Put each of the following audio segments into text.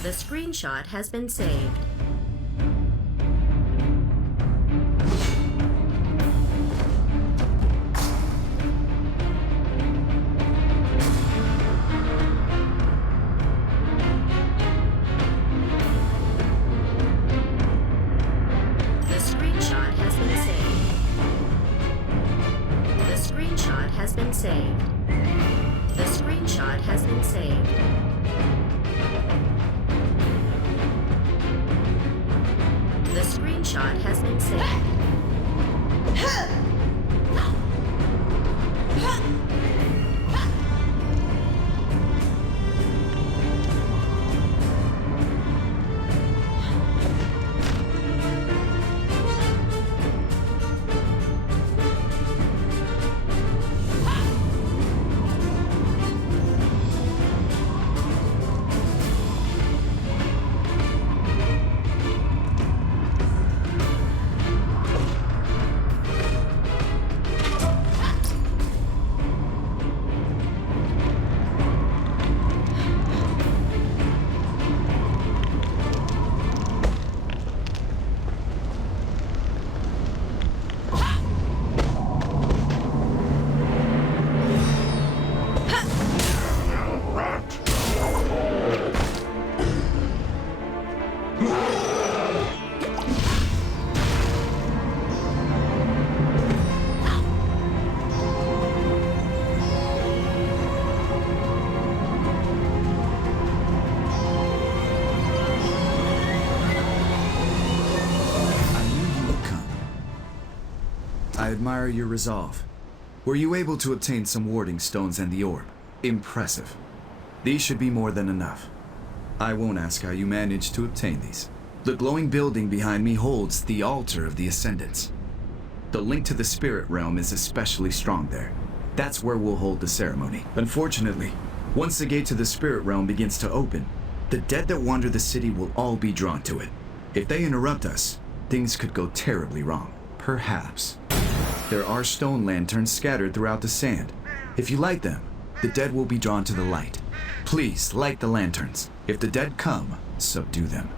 The screenshot has been saved. The screenshot has been saved. The screenshot has been saved. The screenshot has been saved. The screenshot has been saved. I admire your resolve. Were you able to obtain some warding stones and the orb? Impressive. These should be more than enough. I won't ask how you managed to obtain these. The glowing building behind me holds the altar of the Ascendants. The link to the spirit realm is especially strong there. That's where we'll hold the ceremony. Unfortunately, once the gate to the spirit realm begins to open, the dead that wander the city will all be drawn to it. If they interrupt us, things could go terribly wrong. Perhaps. There are stone lanterns scattered throughout the sand. If you light them, the dead will be drawn to the light. Please light the lanterns. If the dead come, subdue them.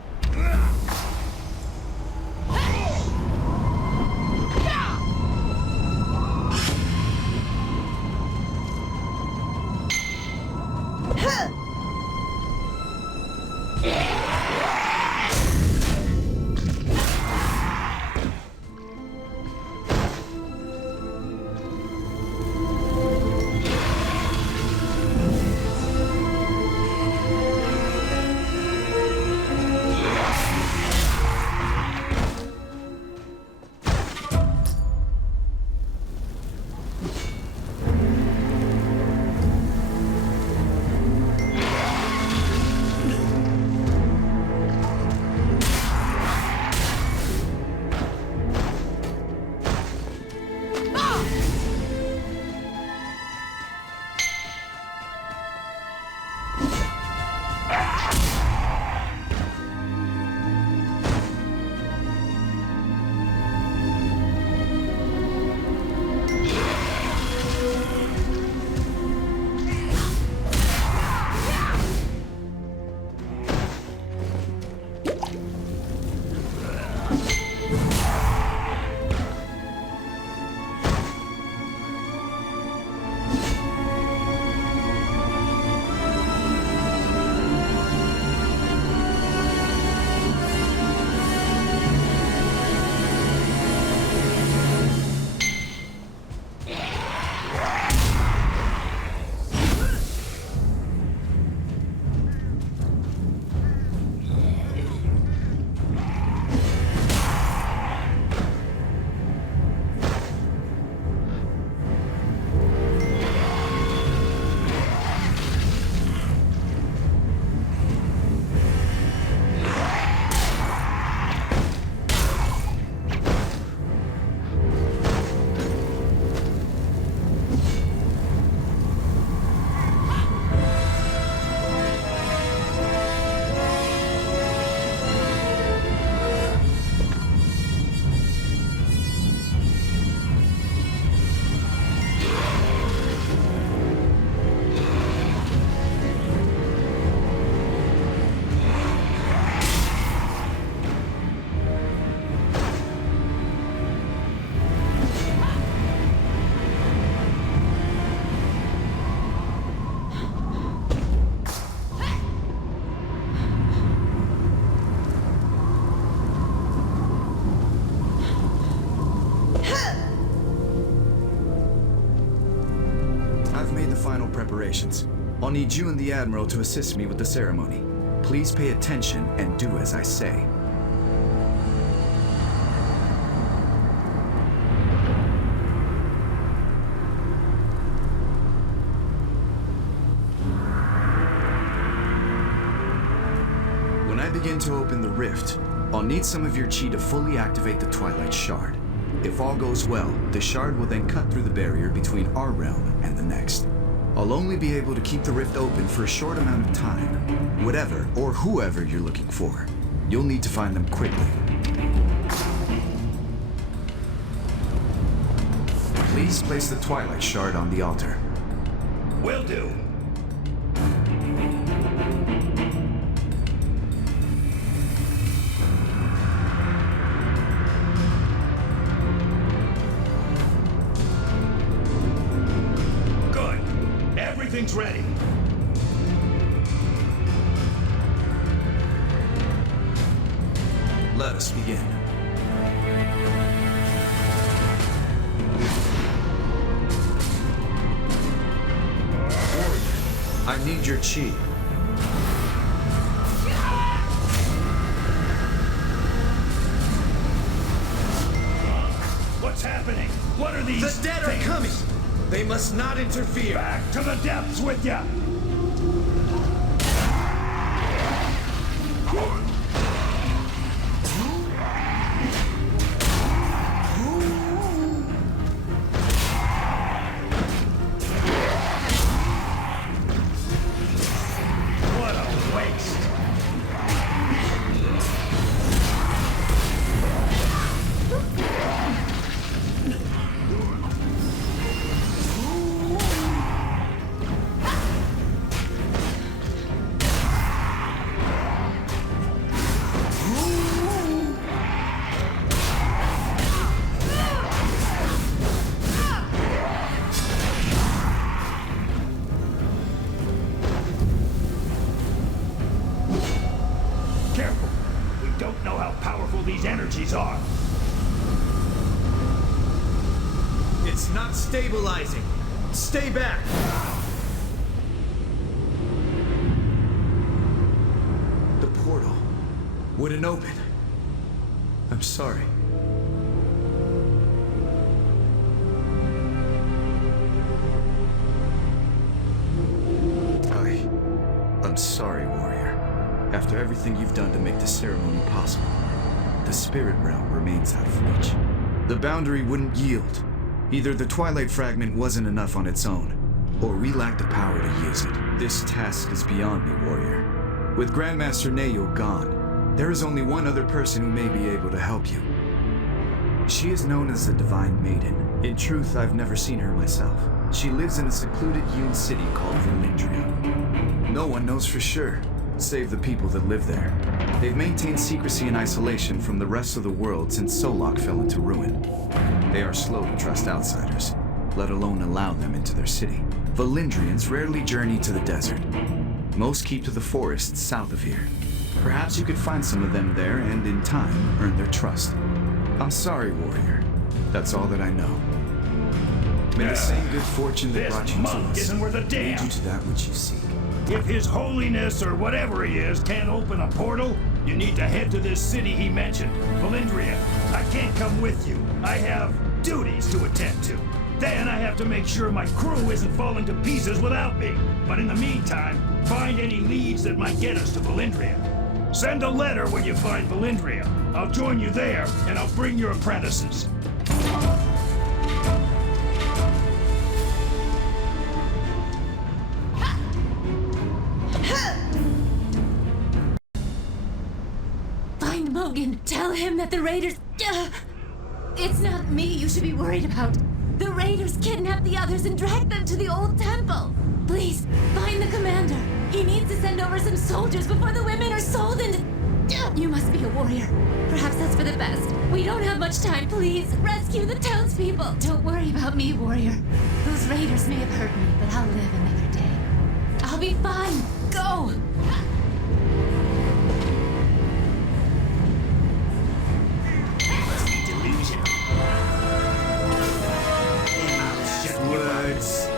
preparations. I'll need you and the Admiral to assist me with the ceremony. Please pay attention and do as I say. When I begin to open the rift, I'll need some of your chi to fully activate the Twilight Shard. If all goes well, the shard will then cut through the barrier between our realm and the next. I'll only be able to keep the rift open for a short amount of time. Whatever or whoever you're looking for, you'll need to find them quickly. Please place the Twilight Shard on the altar. Will do. Everything's ready. Let us begin. Warrior, I need your chi. What's happening? What are these? The dead are coming! They must not interfere! Back to the depths with ya! What a waste! Careful! We don't know how powerful these energies are. It's not stabilizing! Stay back! The portal wouldn't open. I'm sorry. I'm sorry, warrior. After everything you've done to make the ceremony possible, the spirit realm remains out of reach. The boundary wouldn't yield. Either the Twilight Fragment wasn't enough on its own, or we lack the power to use it. This task is beyond me, warrior. With Grandmaster Nayo gone, there is only one other person who may be able to help you. She is known as the Divine Maiden. In truth, I've never seen her myself. She lives in a secluded hewn city called Valindria. No one knows for sure, save the people that live there. They've maintained secrecy and isolation from the rest of the world since Solok fell into ruin. They are slow to trust outsiders, let alone allow them into their city. Valindrians rarely journey to the desert. Most keep to the forests south of here. Perhaps you could find some of them there and, in time, earn their trust. I'm sorry, warrior. That's all that I know. May the same good fortune that This brought you to monk us isn't worth a lead damn. you to that which you seek. If His Holiness or whatever he is can't open a portal, you need to head to this city he mentioned, Valindria. I can't come with you. I have duties to attend to. Then I have to make sure my crew isn't falling to pieces without me. But in the meantime, find any leads that might get us to Valindria. Send a letter when you find Valindria. I'll join you there, and I'll bring your apprentices. Find Mogan. Tell him that the raiders... It's not me you should be worried about. The raiders kidnapped the others and dragged them to the old temple. Please, find the commander. He needs to send over some soldiers before the women are sold into... You must be a warrior. Perhaps that's for the best. We don't have much time. Please, rescue the townspeople. Don't worry about me, warrior. Those raiders may have hurt me, but I'll live another day. I'll be fine. Go! Delusion. Words.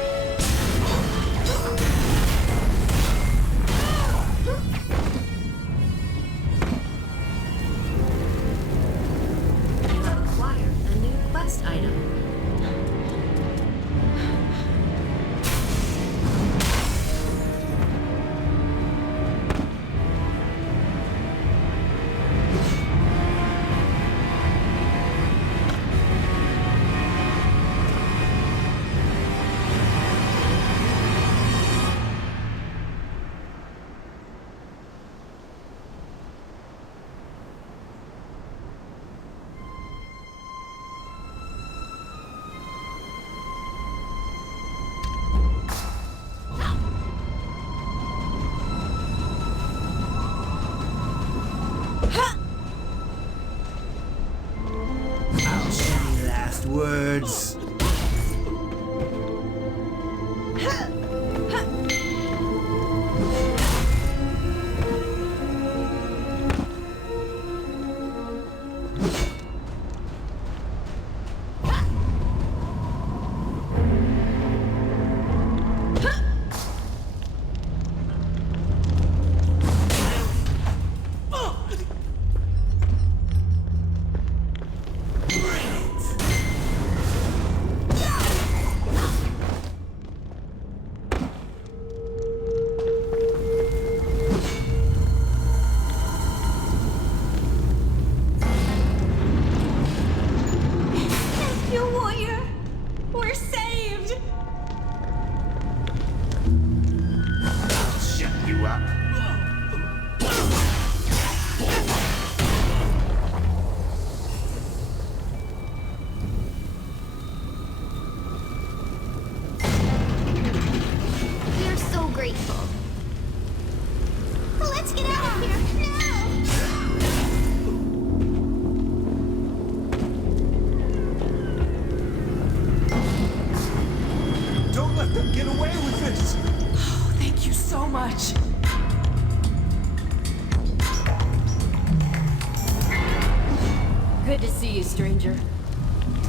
Good to see you, stranger.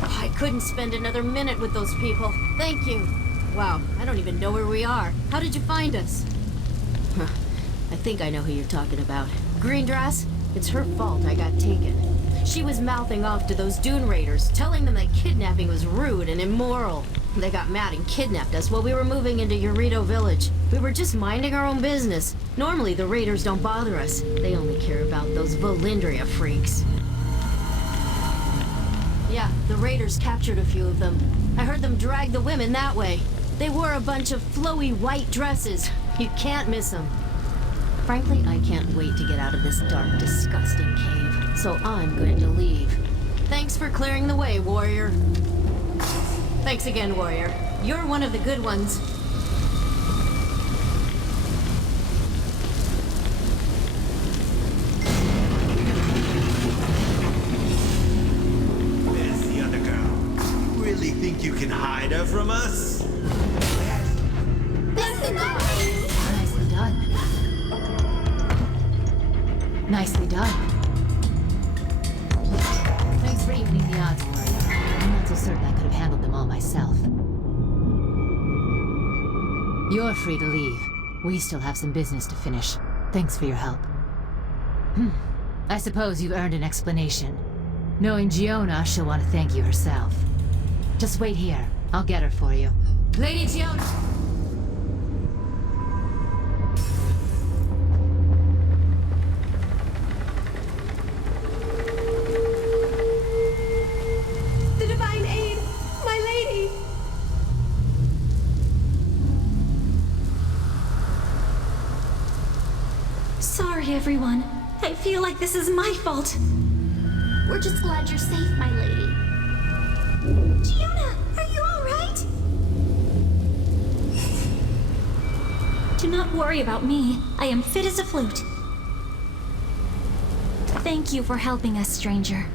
I couldn't spend another minute with those people. Thank you. Wow, I don't even know where we are. How did you find us? Huh. I think I know who you're talking about. Green Dress? It's her fault I got taken. She was mouthing off to those Dune Raiders, telling them that kidnapping was rude and immoral. They got mad and kidnapped us while we were moving into Eurito Village. We were just minding our own business. Normally, the Raiders don't bother us. They only care about those Valindria freaks. Yeah, the Raiders captured a few of them. I heard them drag the women that way. They wore a bunch of flowy white dresses. You can't miss them. Frankly, I can't wait to get out of this dark, disgusting cave. So I'm going to leave. Thanks for clearing the way, warrior. Thanks again, warrior. You're one of the good ones. There's the other girl. You really think you can hide her from us? Nicely done. Nicely done. Thanks for evening the odds, warrior. I'm not so certain I could have handled them all myself. You're free to leave. We still have some business to finish. Thanks for your help. I suppose you've earned an explanation. Knowing Jyonna, she'll want to thank you herself. Just wait here. I'll get her for you. Lady Jyonna! The Divine Aide! My lady! Sorry, everyone. I feel like this is my fault. We're just glad you're safe, my lady. Jyonna, are you all right? Do not worry about me. I am fit as a flute. Thank you for helping us, stranger.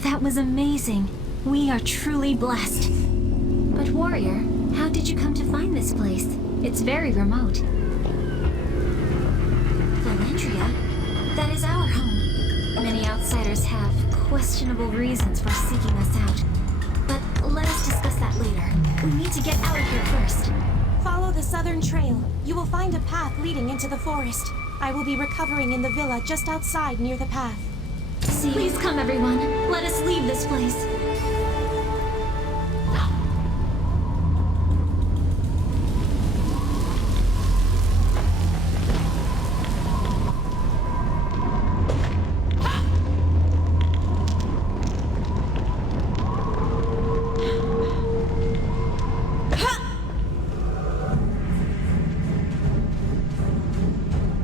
That was amazing. We are truly blessed. But warrior, how did you come to find this place? It's very remote. Valindria? That is our home. Many outsiders have questionable reasons for seeking us out. But let us discuss that later. We need to get out of here first. Follow the southern trail. You will find a path leading into the forest. I will be recovering in the villa just outside near the path. See? Please come, everyone. Let us leave this place.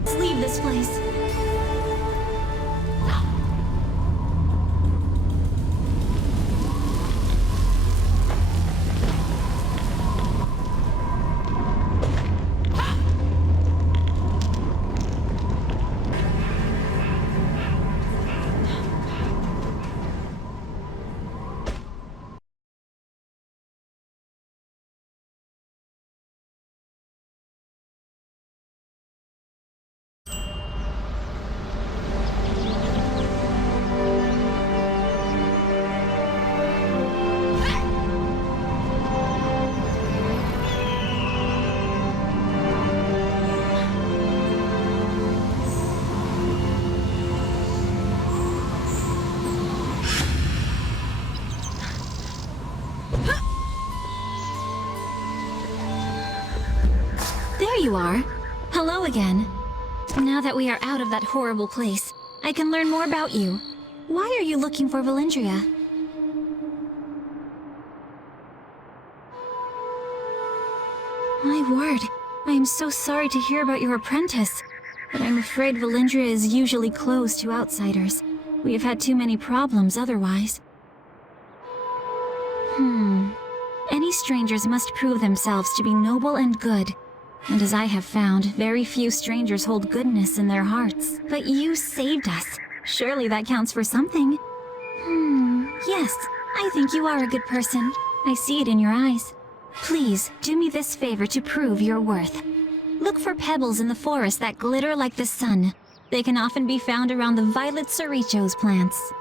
Let's leave this place. There you are. Hello again. Now that we are out of that horrible place, I can learn more about you. Why are you looking for Valindria? My word, I am so sorry to hear about your apprentice, but I'm afraid Valindria is usually closed to outsiders. We have had too many problems otherwise. Any strangers must prove themselves to be noble and good. And as I have found, very few strangers hold goodness in their hearts. But you saved us. Surely that counts for something. Yes, I think you are a good person. I see it in your eyes. Please, do me this favor to prove your worth. Look for pebbles in the forest that glitter like the sun. They can often be found around the violet sorichos plants.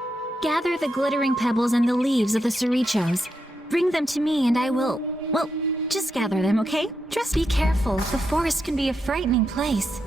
Gather the glittering pebbles and the leaves of the surichos. Bring them to me and I will... well, just gather them, okay? Just be careful. The forest can be a frightening place.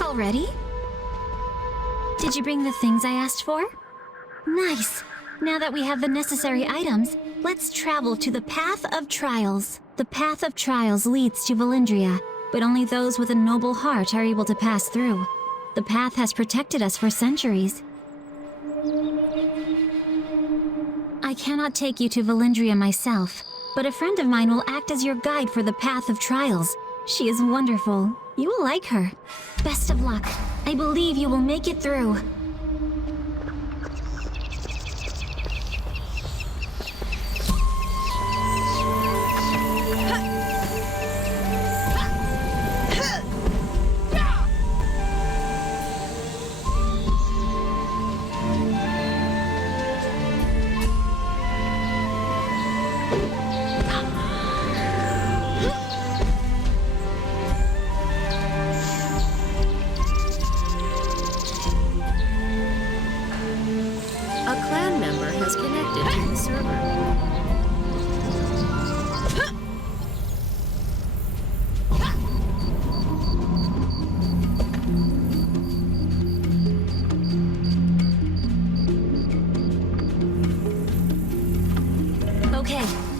Already? Did you bring the things I asked for? Nice! Now that we have the necessary items, let's travel to the Path of Trials. The Path of Trials leads to Valindria, but only those with a noble heart are able to pass through. The path has protected us for centuries. I cannot take you to Valindria myself, but a friend of mine will act as your guide for the Path of Trials. She is wonderful. You will like her. Best of luck. I believe you will make it through.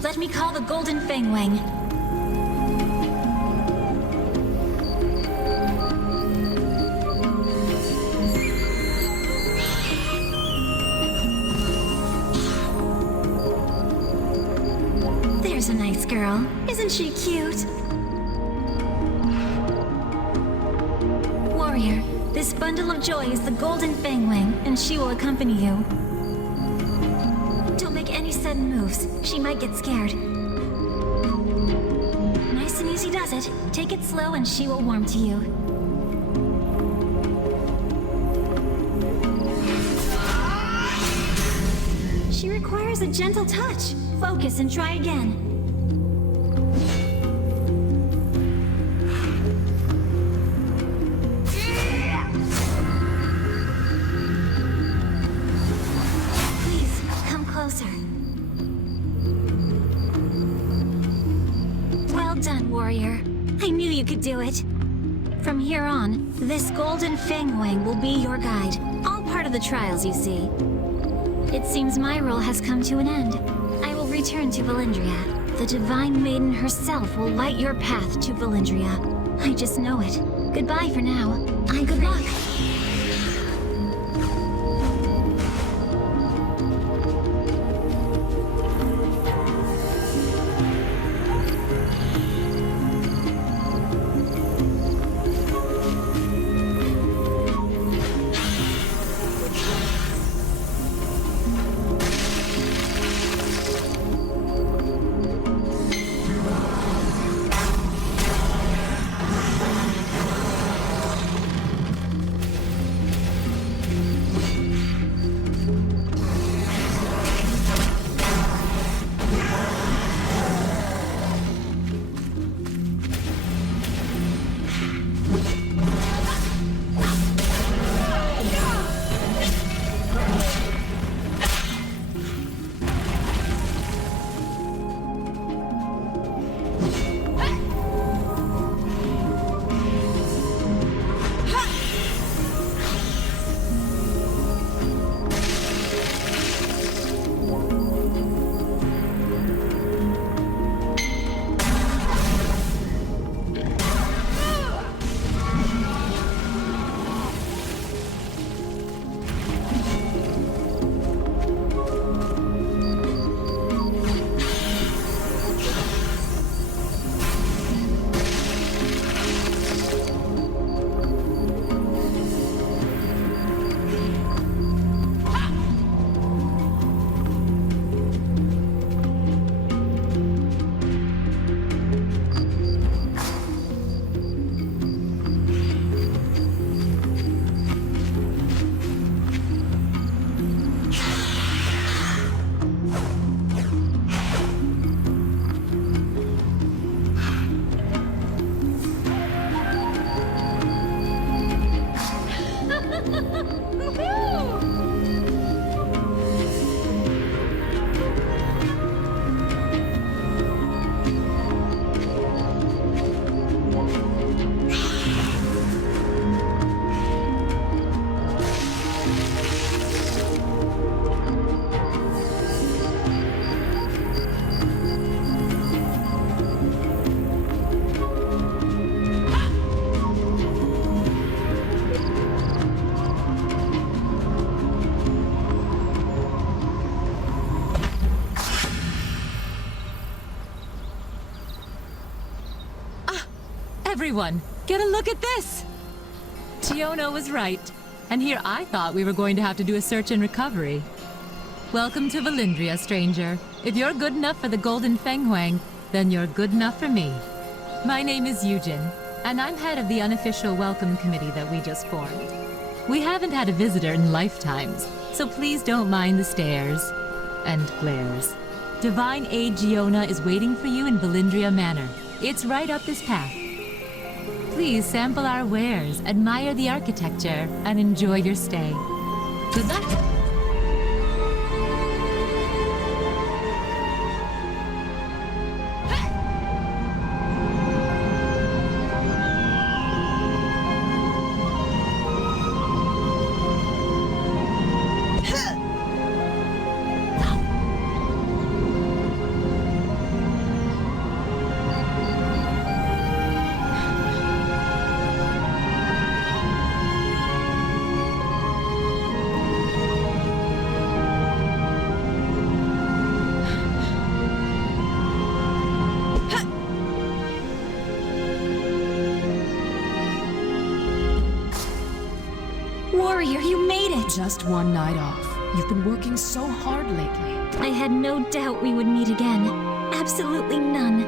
Let me call the Golden Fenghuang. There's a nice girl. Isn't she cute? Warrior, this bundle of joy is the Golden Fenghuang, and she will accompany you. sudden moves. She might get scared. Nice and easy does it. Take it slow and she will warm to you. She requires a gentle touch. Focus and try again. Please, come closer. Well done, warrior. I knew you could do it. From here on, this Golden Fenghuang will be your guide. All part of the trials, you see. It seems my role has come to an end. I will return to Valindria. The Divine Maiden herself will light your path to Valindria. I just know it. Goodbye for now. Good luck. Everyone, get a look at this! Jyonna was right. And here I thought we were going to have to do a search and recovery. Welcome to Valindria, stranger. If you're good enough for the Golden Fenghuang, then you're good enough for me. My name is Yujin, and I'm head of the unofficial welcome committee that we just formed. We haven't had a visitor in lifetimes, so please don't mind the stares and glares. Divine Aide Jyonna is waiting for you in Valindria Manor. It's right up this path. Please sample our wares, admire the architecture, and enjoy your stay. Good luck! Warrior, you made it! Just one night off. You've been working so hard lately. I had no doubt we would meet again. Absolutely none.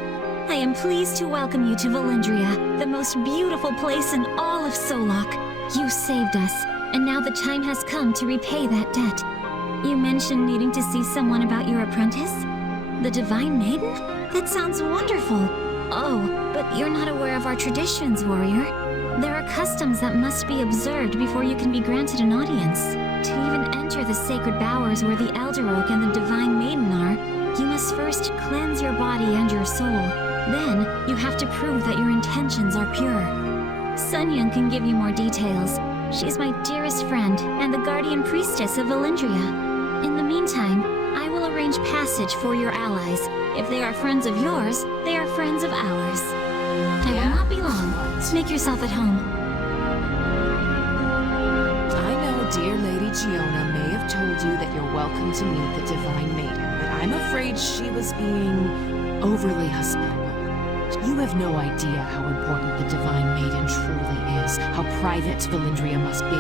I am pleased to welcome you to Valindria, the most beautiful place in all of Solok. You saved us, and now the time has come to repay that debt. You mentioned needing to see someone about your apprentice? The Divine Maiden? That sounds wonderful. Oh, but you're not aware of our traditions, warrior. There are customs that must be observed before you can be granted an audience. To even enter the sacred bowers where the Elder Oak and the Divine Maiden are, you must first cleanse your body and your soul. Then, you have to prove that your intentions are pure. Hunmyung can give you more details. She's my dearest friend and the guardian priestess of Valindria. In the meantime, I will arrange passage for your allies. If they are friends of yours, they are friends of ours. I will not be long. Make yourself at home. I know dear Lady Jyonna may have told you that you're welcome to meet the Divine Maiden, but I'm afraid she was being overly hospitable. You have no idea how important the Divine Maiden truly is, how private Valindria must be.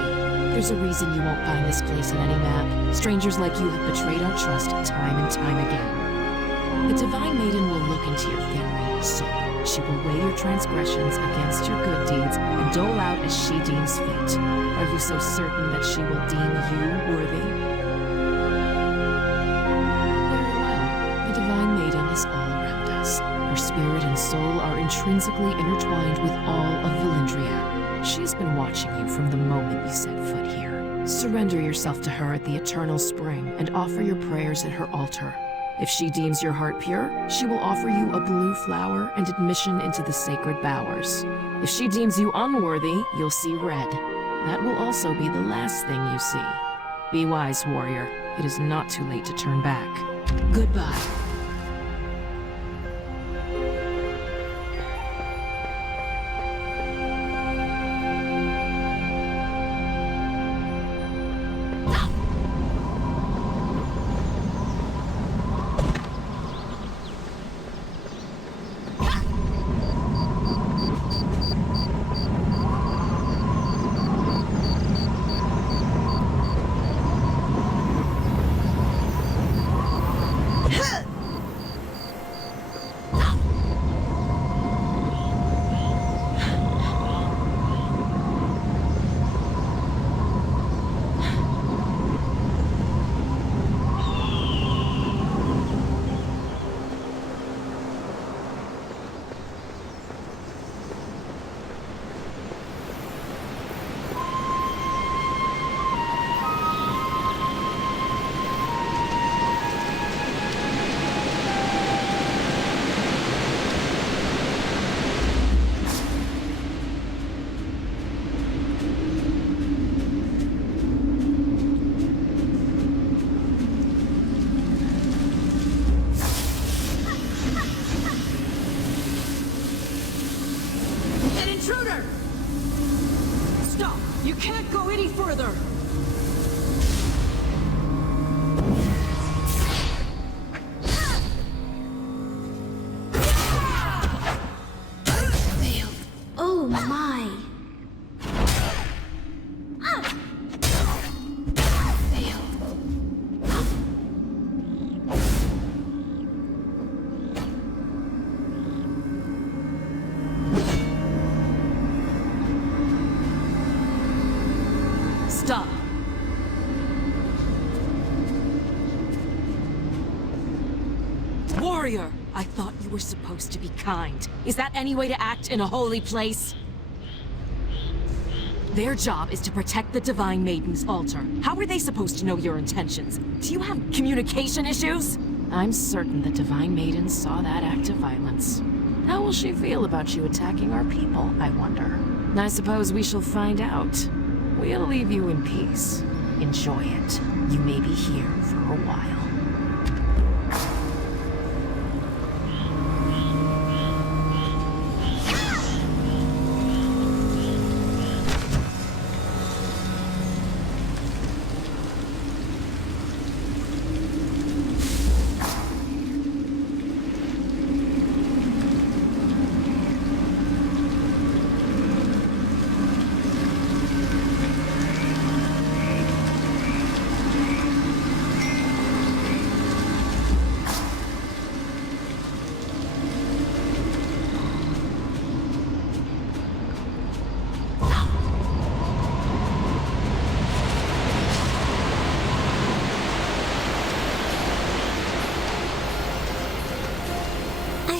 There's a reason you won't find this place on any map. Strangers like you have betrayed our trust time and time again. The Divine Maiden will look into your very soul. She will weigh your transgressions against your good deeds and dole out as she deems fit. Are you so certain that she will deem you worthy? Very well. The Divine Maiden is all around us. Her spirit and soul are intrinsically intertwined with all of Valindria. She has been watching you from the moment you set foot here. Surrender yourself to her at the Eternal Spring and offer your prayers at her altar. If she deems your heart pure, she will offer you a blue flower and admission into the sacred bowers. If she deems you unworthy, you'll see red. That will also be the last thing you see. Be wise, warrior. It is not too late to turn back. Goodbye. Stop. Warrior! I thought you were supposed to be kind. Is that any way to act in a holy place? Their job is to protect the Divine Maiden's altar. How are they supposed to know your intentions? Do you have communication issues? I'm certain the Divine Maiden saw that act of violence. How will she feel about you attacking our people, I wonder? I suppose we shall find out. We'll leave you in peace. Enjoy it. You may be here for a while.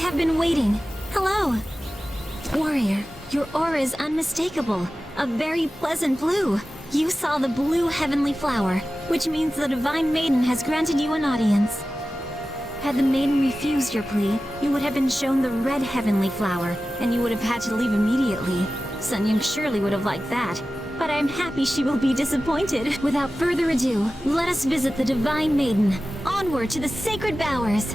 have been waiting. Hello. Warrior, your aura is unmistakable. A very pleasant blue. You saw the blue heavenly flower, which means the Divine Maiden has granted you an audience. Had the maiden refused your plea, you would have been shown the red heavenly flower, and you would have had to leave immediately. Sunyoung surely would have liked that, but I'm happy she will be disappointed. Without further ado, let us visit the Divine Maiden. Onward to the sacred bowers.